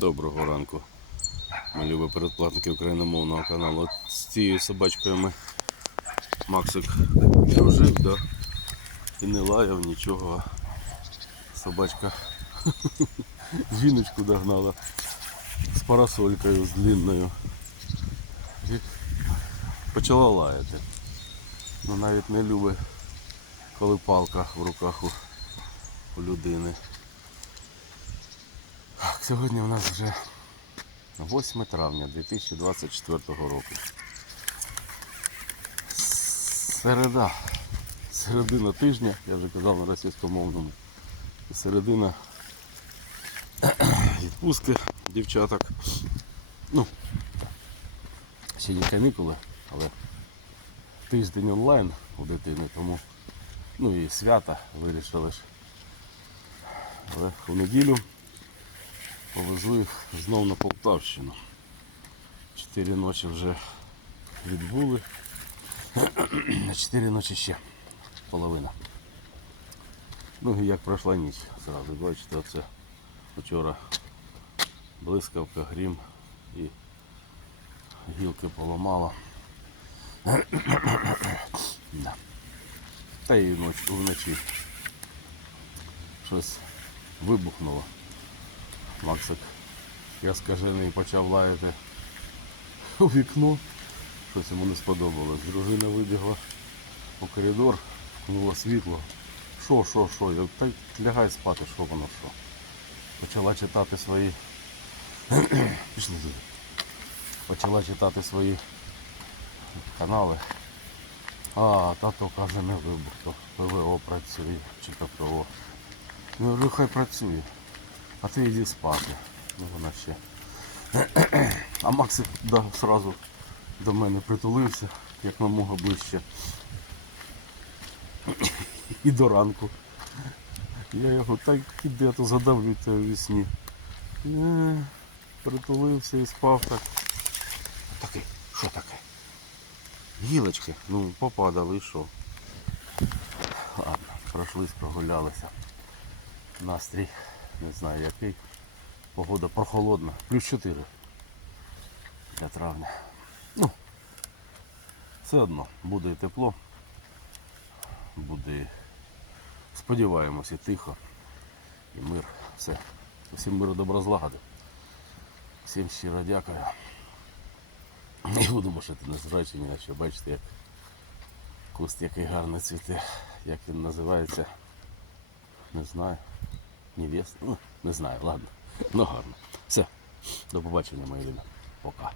Доброго ранку, мої любі передплатники україномовного каналу. З цією собачкою ми Максик дружив, да? і не лаяв нічого. Собачка жіночку догнала з парасолькою, з длинною. І почала лаяти. Ну навіть не любить, коли палка в руках у людини. Сьогодні у нас вже 8 травня 2024 року. Середа. Середина тижня, я вже казав на російськомовному. Середина відпустки дівчаток. Ну, є канікули, але тиждень онлайн у дитини, тому ну і свята вирішили ж. Але у неділю повезу їх знов на Полтавщину. Чотири ночі вже відбули. Чотири ночі ще половина. Ну і як пройшла ніч зразу. Бачите, оце вчора блискавка, грім і гілки поламала. Да. Та і вночі щось вибухнуло. Максик, я скажений, почав лаяти у вікно. Щось йому не сподобалось. Дружина вибігла у коридор, вкнула світло. Що, що, що? Я та й лягай спати, що воно що. Почала читати свої. Пішли туди. Почала читати свої канали. А, тато каже, не вибух, то ПВО працює чи ППО. Ну, хай працює. А ти йди спати. Ну вона ще. А Максик да, сразу до мене притулився, як намога ближче. І до ранку. Я його так іде, то задавлю тебе в вісні. Е, Притулився і спав так. Такий, що таке? Гілочки, ну попадали і що. Ладно, пройшлись, прогулялися. Настрій, не знаю який. Погода прохолодна. Плюс 4 для травня. Ну, все одно, буде і тепло. Буде, сподіваємося, і тихо. І мир. Все. Всім миру добра злагоди. Всім щиро дякую. Не буду мошити незважаючи ні на що. Бачите, як куст який гарно цвіте. Як він називається. Не знаю. Невест. Ну, не знаю, ладно. Ну гарно. Все. До побачення, мої любі. Пока.